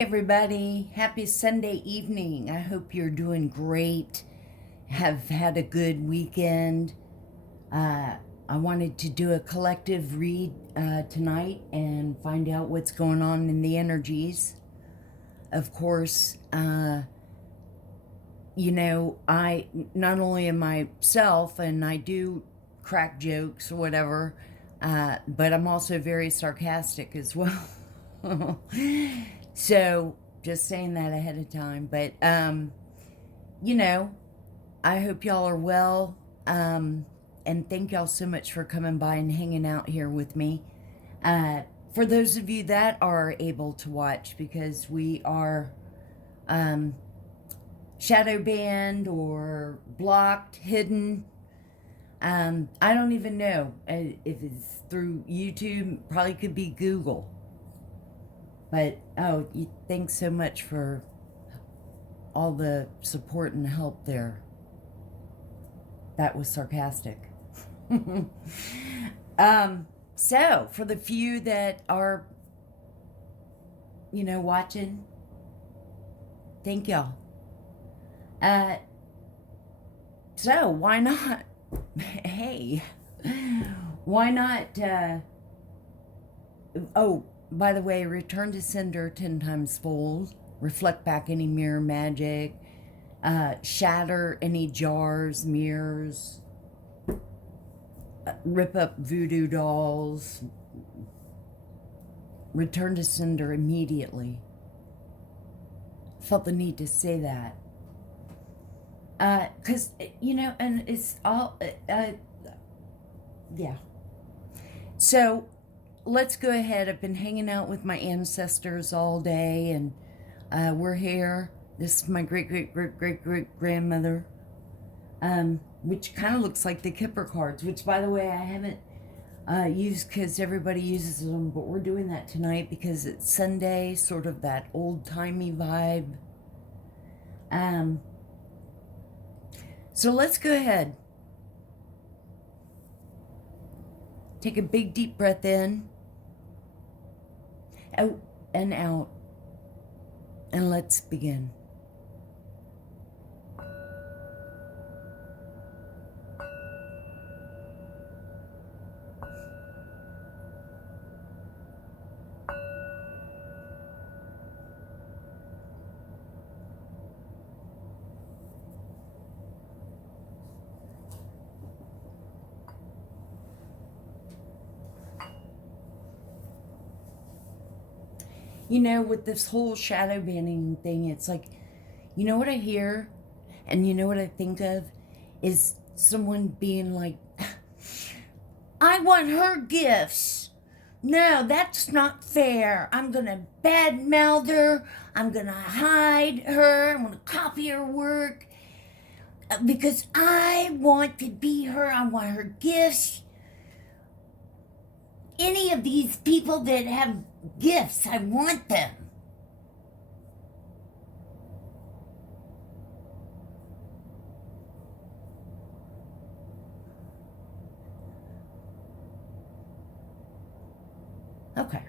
Everybody, happy Sunday evening. I hope you're doing great, have had a good weekend. I wanted to do a collective read tonight and find out what's going on in the energies. Of course, I not only am myself and I do crack jokes or whatever, but I'm also very sarcastic as well. So, just saying that ahead of time. But, I hope y'all are well. And thank y'all so much for coming by and hanging out here with me. For those of you that are able to watch, because we are shadow banned or blocked, hidden. I don't even know if it's through YouTube, probably could be Google. But, thanks so much for all the support and help there. That was sarcastic. So, for the few that are, watching, thank y'all. So, why not? Hey, why not, by the way, return to sender 10 times fold, reflect back any mirror magic, shatter any jars, mirrors, rip up voodoo dolls, return to sender immediately. Felt the need to say that. Because, and it's all, yeah. So, let's go ahead. I've been hanging out with my ancestors all day, and we're here. This is my great-great-great-great-great-grandmother, which kind of looks like the Kipper cards, which, by the way, I haven't used because everybody uses them, but we're doing that tonight because it's Sunday, sort of that old-timey vibe. So let's go ahead. Take a big, deep breath in. Out and out. And let's begin. With this whole shadow banning thing, it's like, what I hear and what I think of is someone being like, I want her gifts. No, that's not fair. I'm going to badmouth her. I'm going to hide her. I'm going to copy her work because I want to be her. I want her gifts. Any of these people that have gifts, I want them. Okay.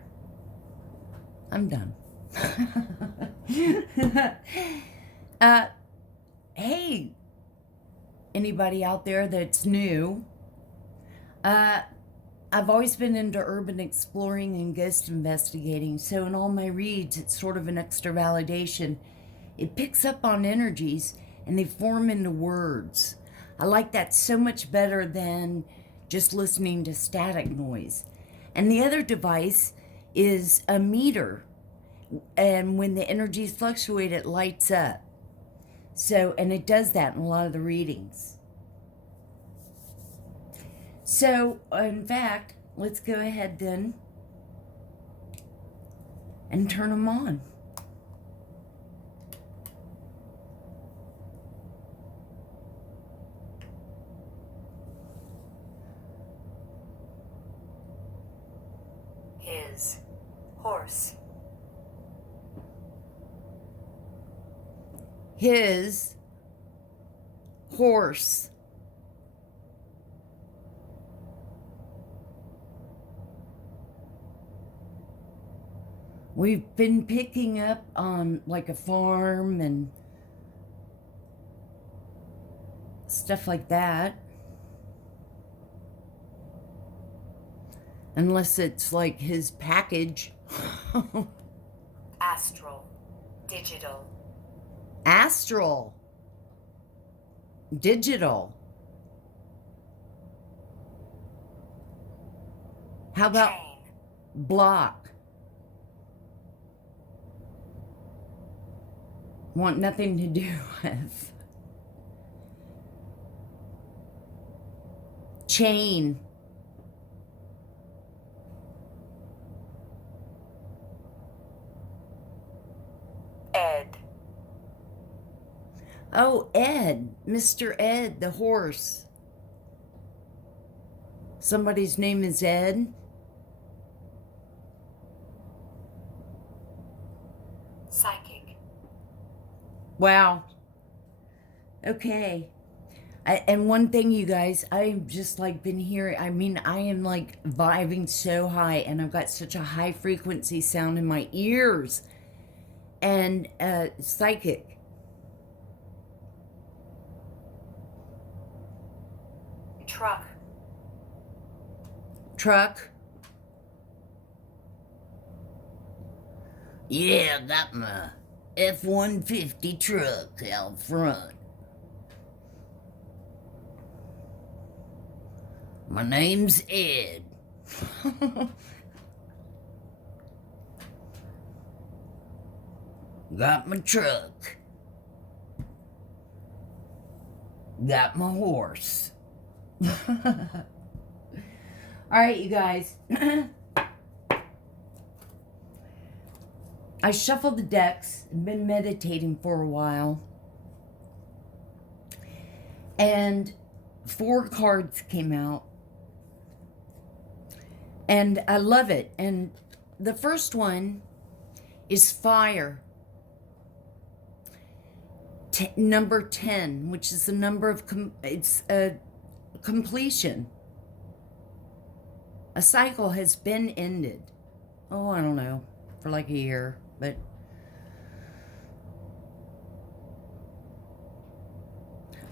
I'm done. Hey, anybody out there that's new, I've always been into urban exploring and ghost investigating, so in all my reads, it's sort of an extra validation. It picks up on energies, and they form into words. I like that so much better than just listening to static noise. And the other device is a meter, and when the energies fluctuate, it lights up. So, and it does that in a lot of the readings. So, in fact, let's go ahead then and turn them on. His horse. His horse. We've been picking up on like a farm and stuff like that. Unless it's like his package. Astral. Digital. Astral. Digital. How about Chain. block? Want nothing to do with. Chain. Ed. Oh, Ed. Mr. Ed, the horse. Somebody's name is Ed. Psychic. Wow. Okay. And one thing, you guys, I've just like been hearing, I mean, I am like vibing so high and I've got such a high frequency sound in my ears. And psychic. Truck. Truck. Yeah, got my F-150 truck out front. My name's Ed. Got my truck. Got my horse. All right, you guys. I shuffled the decks and been meditating for a while. And 4 cards came out. And I love it. And the first one is fire. Number 10, which is the number of, it's a completion. A cycle has been ended. Oh, I don't know, for like a year, but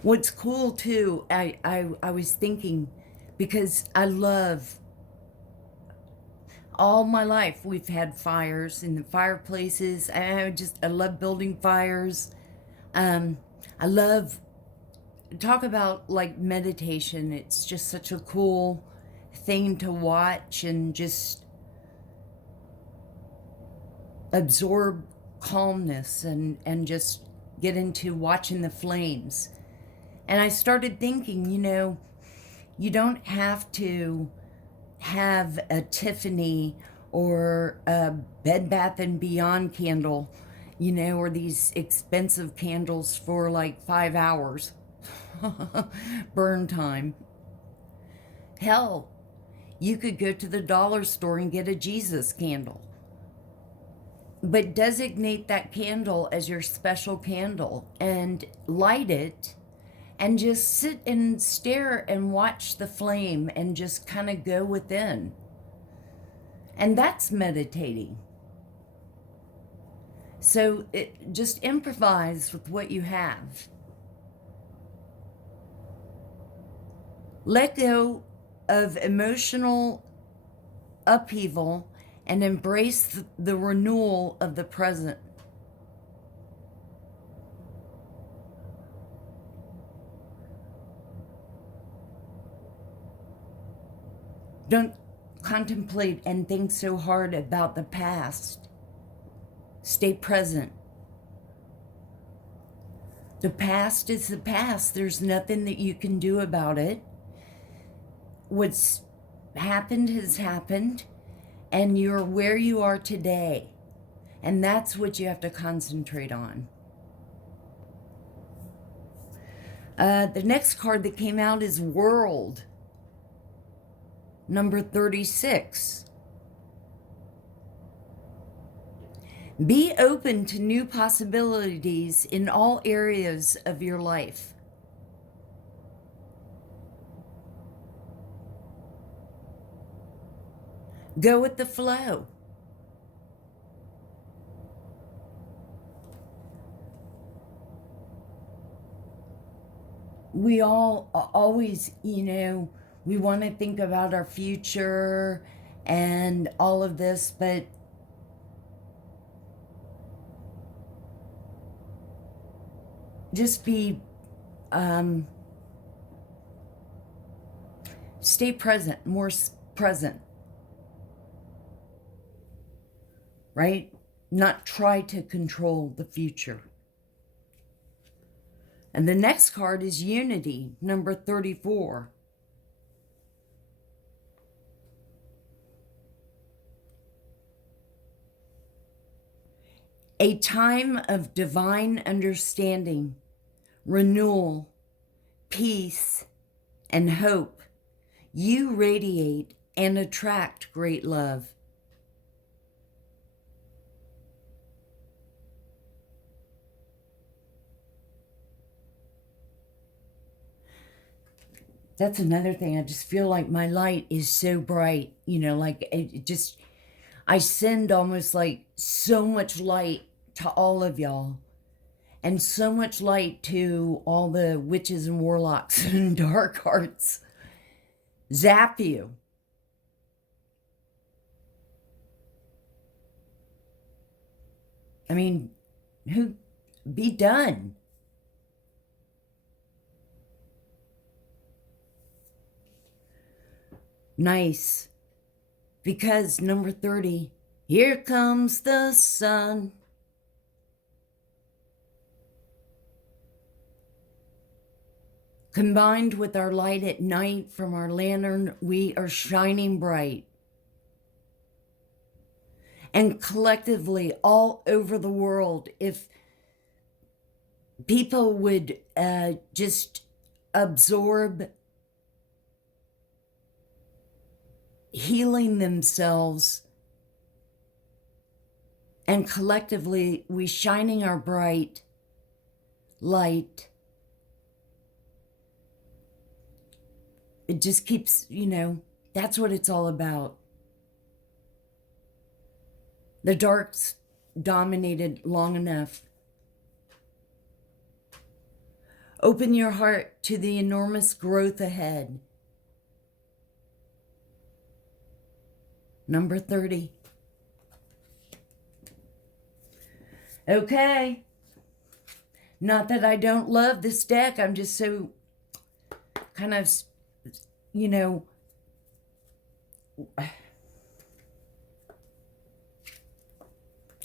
what's cool too, I was thinking, because I love, all my life we've had fires in the fireplaces. I love building fires. I love, talk about like meditation. It's just such a cool thing to watch and just absorb calmness and just get into watching the flames. And I started thinking, you know, you don't have to have a Tiffany or a Bed Bath and Beyond candle, you know, or these expensive candles for like 5 hours burn time. Hell, you could go to the dollar store and get a Jesus candle, but designate that candle as your special candle and light it and just sit and stare and watch the flame and just kind of go within. And that's meditating. So just improvise with what you have. Let go of emotional upheaval and embrace the renewal of the present. Don't contemplate and think so hard about the past. Stay present. The past is the past. There's nothing that you can do about it. What's happened has happened, and you're where you are today. And that's what you have to concentrate on. The next card that came out is World, number 36. Be open to new possibilities in all areas of your life. Go with the flow. we all always, we want to think about our future and all of this, but just stay present, more present, right? Not try to control the future. And the next card is Unity, number 34. A time of divine understanding, renewal, peace, and hope. You radiate and attract great love. That's another thing. I just feel like my light is so bright, like I send almost like so much light to all of y'all, and so much light to all the witches and warlocks and dark arts. Zap you. I mean, be done. Nice. Because number 30, here comes the sun. Combined with our light at night from our lantern, we are shining bright. And collectively, all over the world, if people would just absorb healing themselves, and collectively we shining our bright light, it just keeps, that's what it's all about. The dark's dominated long enough. Open your heart to the enormous growth ahead. Number 30. Okay. Not that I don't love this deck. I'm just so kind of,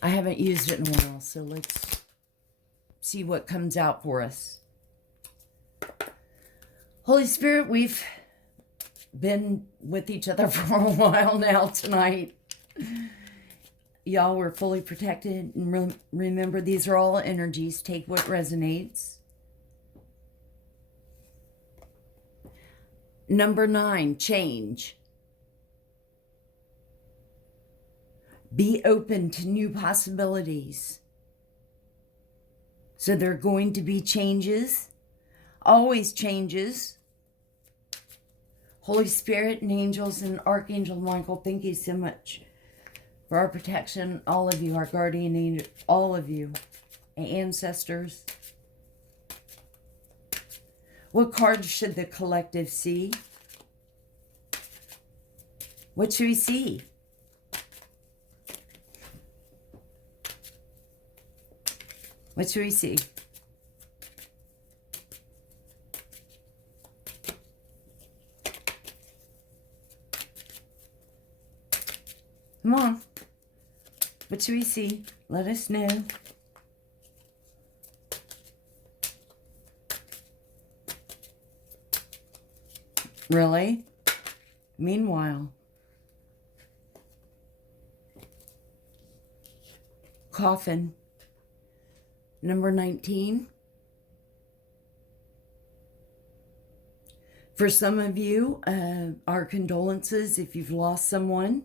I haven't used it in a while, so let's see what comes out for us. Holy Spirit, we've been with each other for a while now tonight. Y'all were fully protected, and remember, these are all energies. Take what resonates. Number 9, change. Be open to new possibilities. So there are going to be changes, always changes. Holy Spirit and angels and Archangel Michael, thank you so much for our protection. All of you, our guardian angel, all of you, ancestors. What cards should the collective see? What should we see? What should we see? Come on. What should we see? Let us know. Really? Meanwhile, coffin, number 19. For some of you, our condolences if you've lost someone.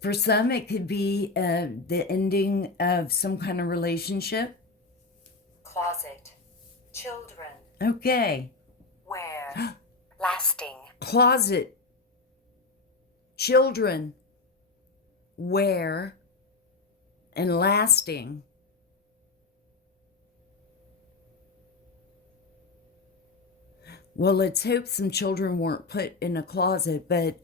For some, it could be the ending of some kind of relationship. Closet. Children. Okay. Where? Lasting. Closet. Children. Where. And lasting. Well, let's hope some children weren't put in a closet, but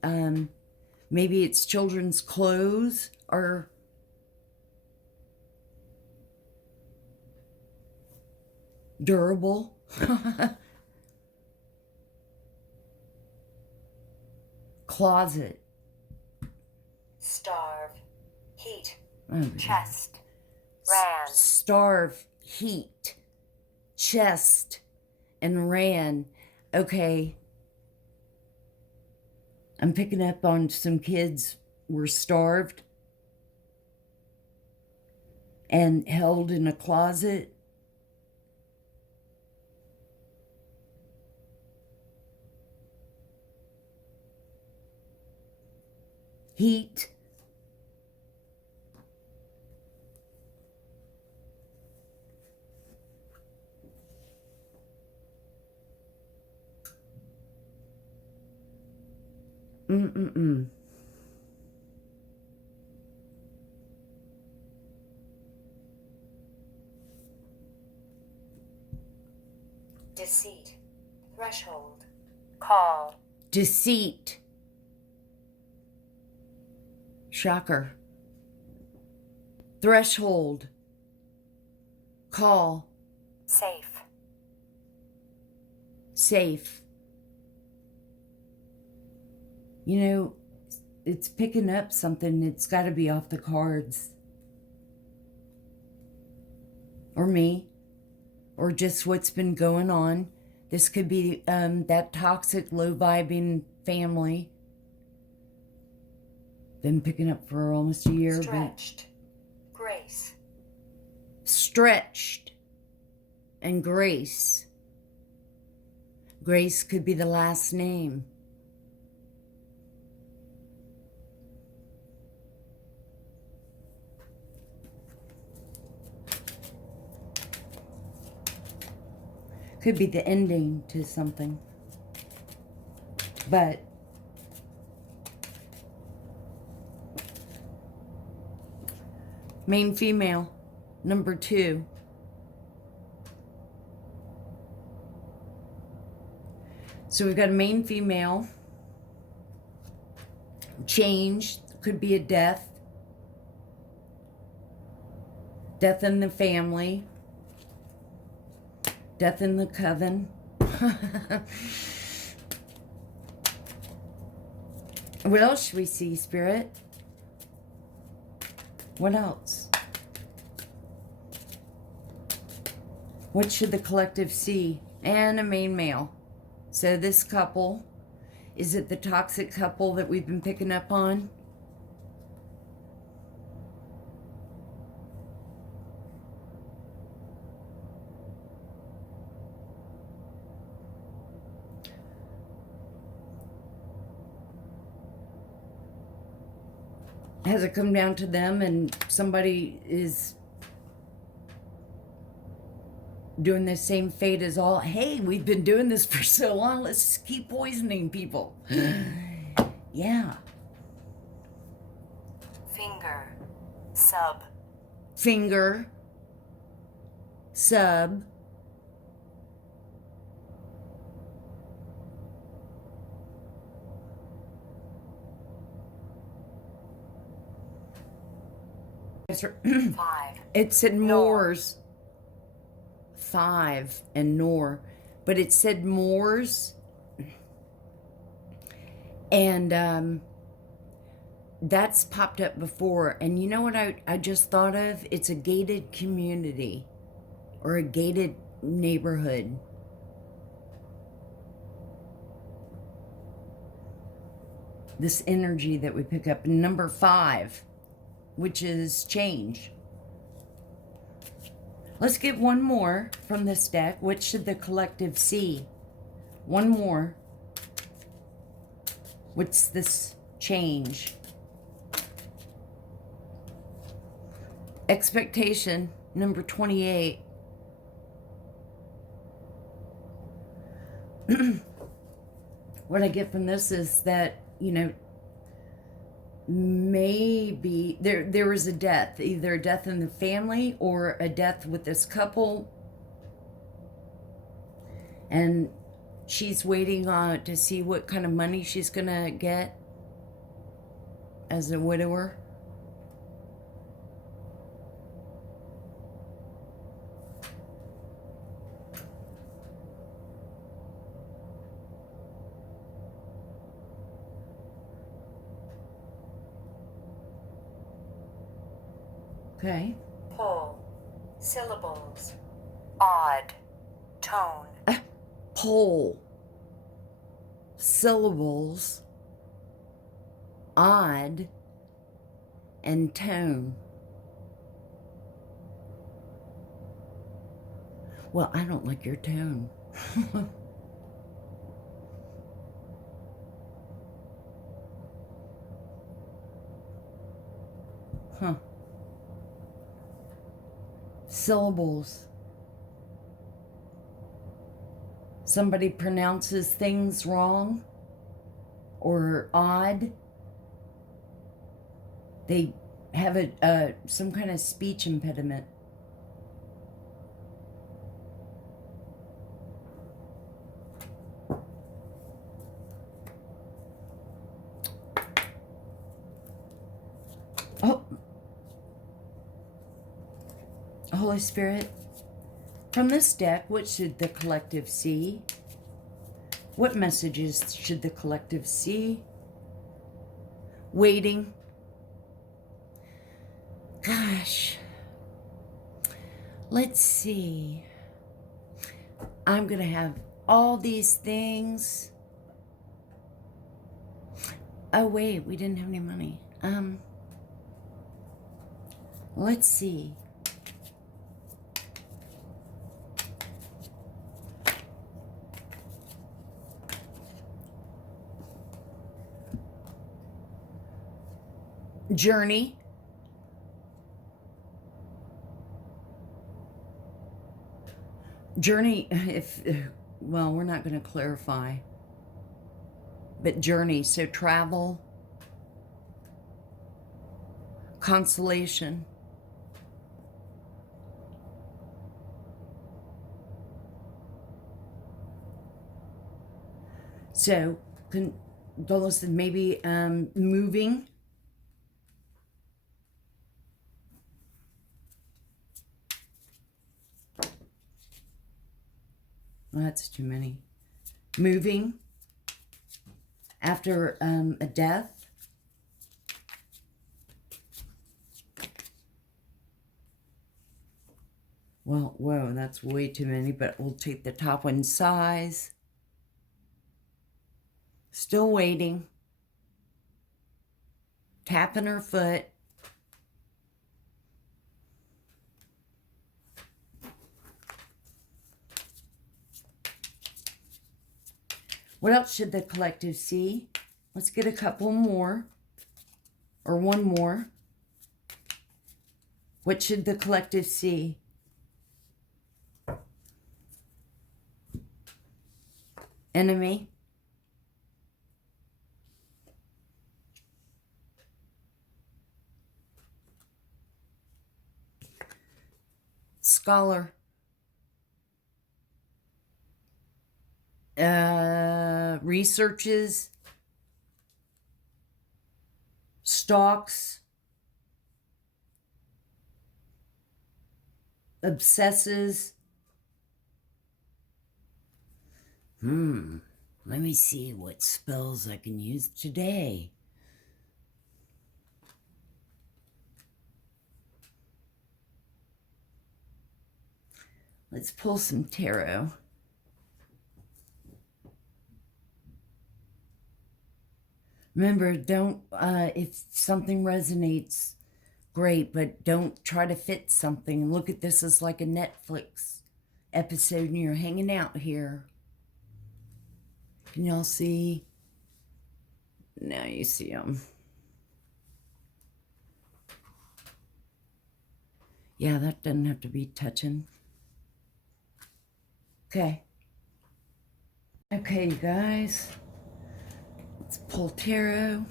maybe it's children's clothes are durable. Closet. Starve. Heat. Oh, Chest. Ran. Starve, heat, chest, and ran. Okay. I'm picking up on some kids were starved and held in a closet. Heat. Deceit. Threshold. Call. Deceit. Shocker. Threshold. Call. Safe. Safe. You know, it's picking up something. It's got to be off the cards. Or me. Or just what's been going on. This could be that toxic, low-vibing family. Been picking up for almost a year. Stretched. Grace. Stretched. And Grace. Grace could be the last name. Could be the ending to something. But main female, number 2. So we've got a main female. Change. Could be a death. Death in the family. Death in the coven. What else should we see, Spirit? What else? What should the collective see? And a main male. So this couple, is it the toxic couple that we've been picking up on? Has it come down to them and somebody is doing the same fate as all? Hey, we've been doing this for so long. Let's just keep poisoning people. Yeah. Finger. Sub. Finger. Sub. Five. It said Moors. 5 and Nor. But it said Moors. And that's popped up before. And you know what I just thought of? It's a gated community. Or a gated neighborhood. This energy that we pick up. Number 5. Which is change. Let's get one more from this deck. What should the collective see? One more. What's this change? Expectation, number 28. What I get from this is that, you know, maybe there was a death, either a death in the family or a death with this couple, and she's waiting to see what kind of money she's going to get as a widower. Okay. Pull. Syllables. Odd. Tone. Pull. Syllables. Odd. And tone. Well, I don't like your tone. Huh. Syllables. Somebody pronounces things wrong or odd. They have some kind of speech impediment. Oh, Holy Spirit, from this deck, what should the collective see? What messages should the collective see? Waiting. Gosh. Let's see. I'm going to have all these things. Oh, wait, we didn't have any money. Let's see. Journey. Journey, well, we're not going to clarify. But journey, so travel. Consolation. So, maybe moving. Well, that's too many. Moving after a death. Well, whoa, that's way too many, but we'll take the top one. Size. Still waiting. Tapping her foot. What else should the collective see? Let's get a couple more. Or one more. What should the collective see? Enemy. Scholar. Researches. Stalks. Obsesses. Let me see what spells I can use today. Let's pull some tarot. Remember, don't, if something resonates, great, but don't try to fit something. Look at this as like a Netflix episode and you're hanging out here. Can y'all see? Now you see them. Yeah, that doesn't have to be touching. Okay. Okay, you guys. Let's pull tarot.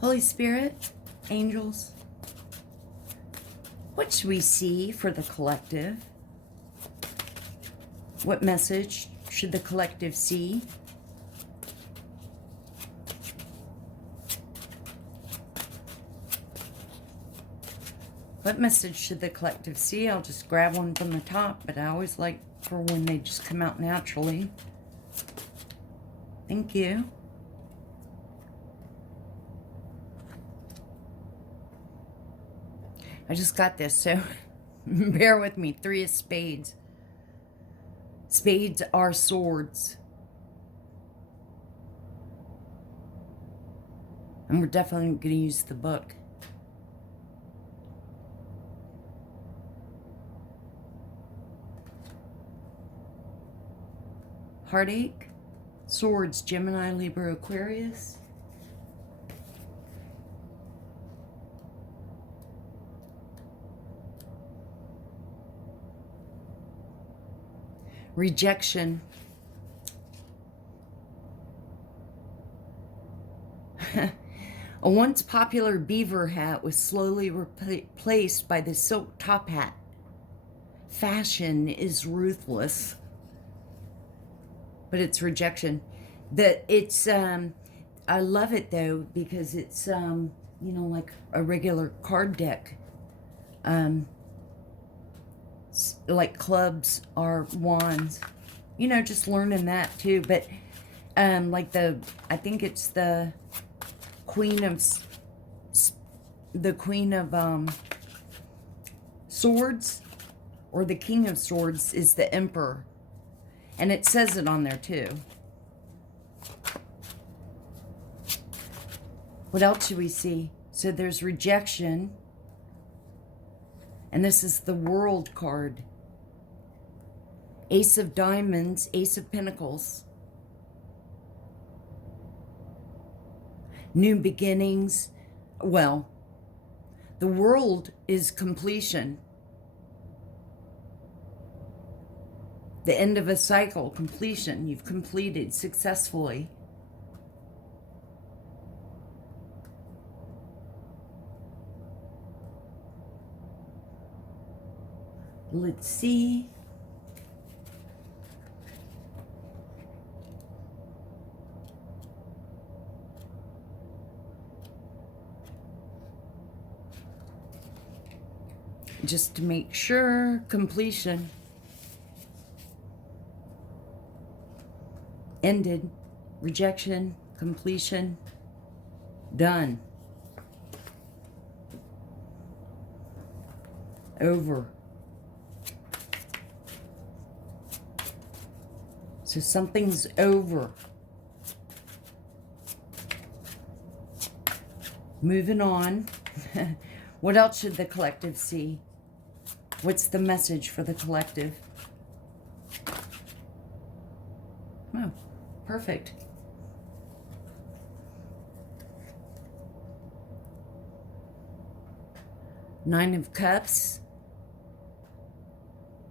Holy Spirit, angels, what should we see for the collective? What message should the collective see? What message should the collective see? I'll just grab one from the top, but I always like for when they just come out naturally. Thank you. I just got this, so bear with me. 3 of spades. Spades are swords. And we're definitely going to use the book. Heartache. Swords, Gemini, Libra, Aquarius. Rejection. A once popular beaver hat was slowly replaced by the silk top hat. Fashion is ruthless. But it's rejection. I love it though, because it's, you know, like a regular card deck. Like clubs are wands. You know, just learning that too. But, like I think it's the Queen of Swords, or the King of Swords is the Emperor. And it says it on there too. What else should we see? So there's rejection. And this is the World card. Ace of Diamonds, Ace of Pentacles. New beginnings. Well, the World is completion. The end of a cycle, completion. You've completed successfully. Let's see. Just to make sure, completion. Ended. Rejection. Completion. Done. Over. So something's over. Moving on. What else should the collective see? What's the message for the collective? Oh, perfect. Nine of Cups.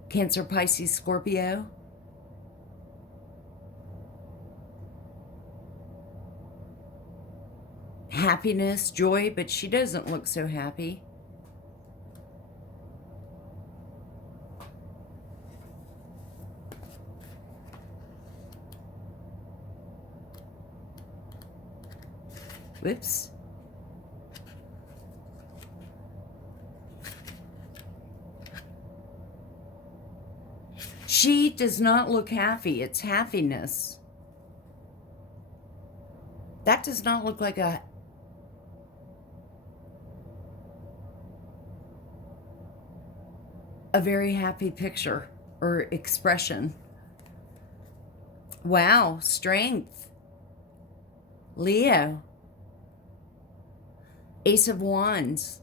Cancer, Pisces, Scorpio. Happiness, joy, but she doesn't look so happy. Whoops. She does not look happy. It's happiness. That does not look like a very happy picture or expression. Wow, strength. Leo. Ace of Wands.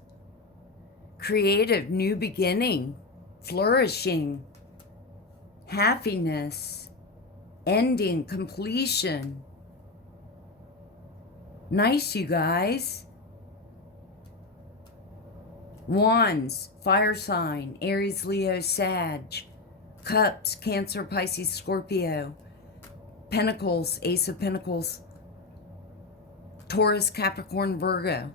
Creative, new beginning, flourishing, happiness, ending, completion. Nice, you guys. Wands, fire sign, Aries, Leo, Sag. Cups, Cancer, Pisces, Scorpio. Pentacles, Ace of Pentacles, Taurus, Capricorn, Virgo.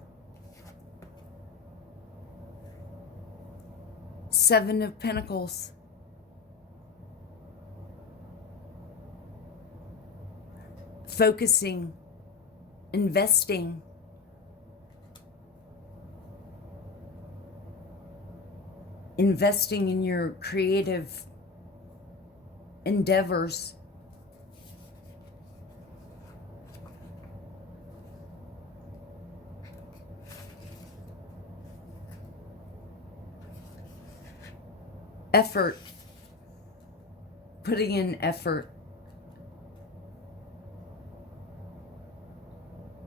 Seven of Pentacles. focusing, investing, investing in your creative endeavors. Effort, putting in effort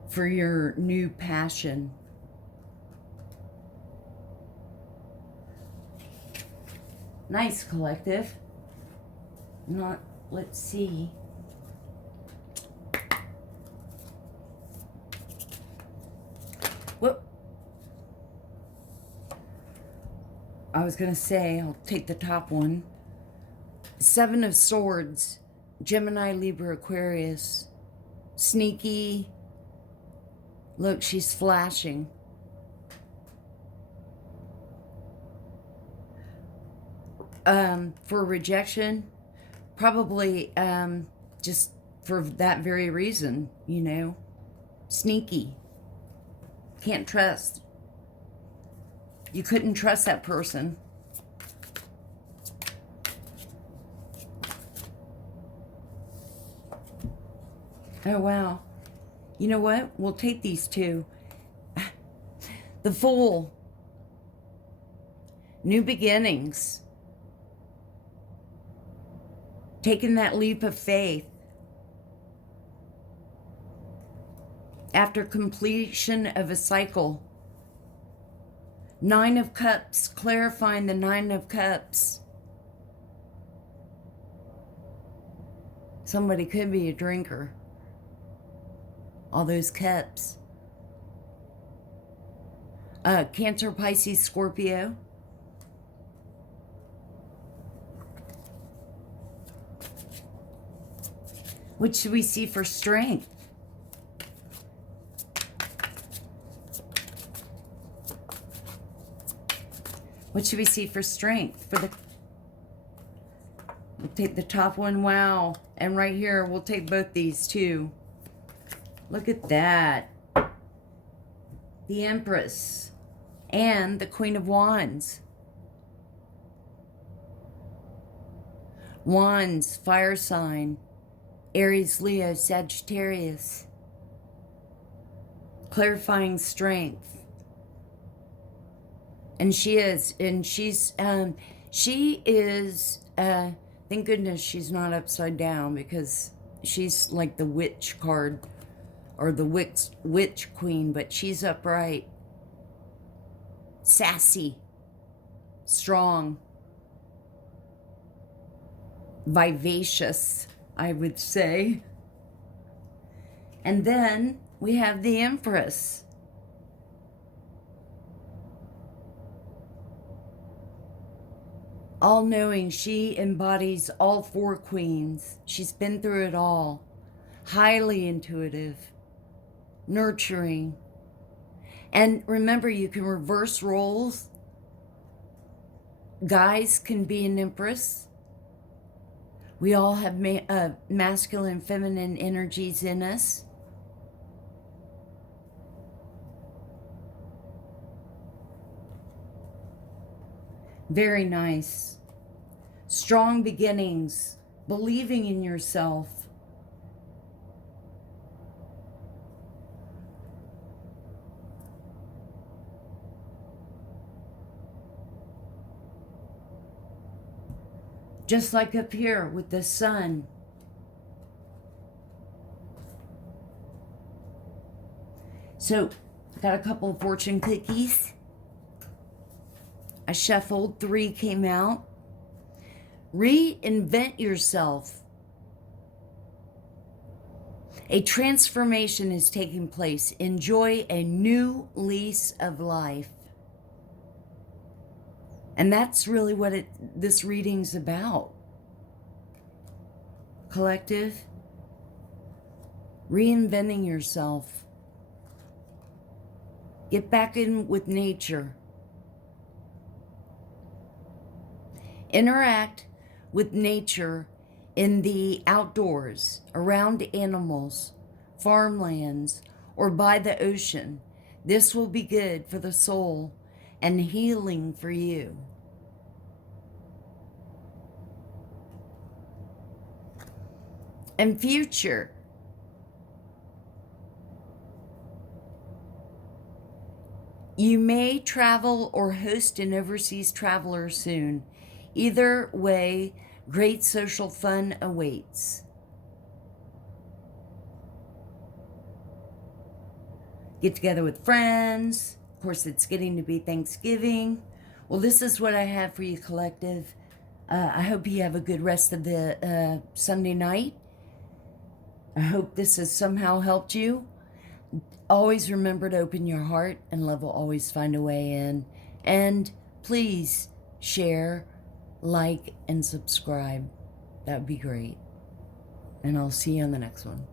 for your new passion. Nice, collective. Not, let's see. Whoop. I was going to say, I'll take the top one. Seven of Swords, Gemini, Libra, Aquarius. Sneaky. Look, she's flashing. For rejection, probably just for that very reason, you know. Sneaky. Can't trust. You couldn't trust that person. Oh, wow. You know what? We'll take these two. The Fool. New beginnings. Taking that leap of faith. After completion of a cycle. Nine of Cups, clarifying the Nine of Cups. Somebody could be a drinker. All those cups. Cancer, Pisces, Scorpio. What should we see for strength? What should we see for strength? We'll take the top one, wow. And right here, we'll take both these too. Look at that. The Empress and the Queen of Wands. Wands, fire sign. Aries, Leo, Sagittarius. Clarifying strength. And she's, thank goodness she's not upside down, because she's like the witch card, or the witch queen, but she's upright. Sassy. Strong. Vivacious, I would say. And then we have the Empress. All-knowing, she embodies all four queens. She's been through it all. Highly intuitive. Nurturing. And remember, you can reverse roles. Guys can be an Empress. We all have masculine, feminine energies in us. Very nice. Strong beginnings. Believing in yourself. Just like up here with the sun. So, got a couple of fortune cookies. I shuffled, 3 came out. Reinvent yourself. A transformation is taking place. Enjoy a new lease of life. And that's really what this reading's about. Collective. Reinventing yourself. Get back in with nature. Interact with nature in the outdoors, around animals. farmlands, or by the ocean. This will be good for the soul and healing for you. And future. You may travel or host an overseas traveler soon. Either way, great social fun awaits. Get together with friends. Of course, it's getting to be Thanksgiving. Well, this is what I have for you, collective. I hope you have a good rest of the Sunday night. I hope this has somehow helped you. Always remember to open your heart, and love will always find a way in. And please share, like, and subscribe. That would be great. And I'll see you on the next one.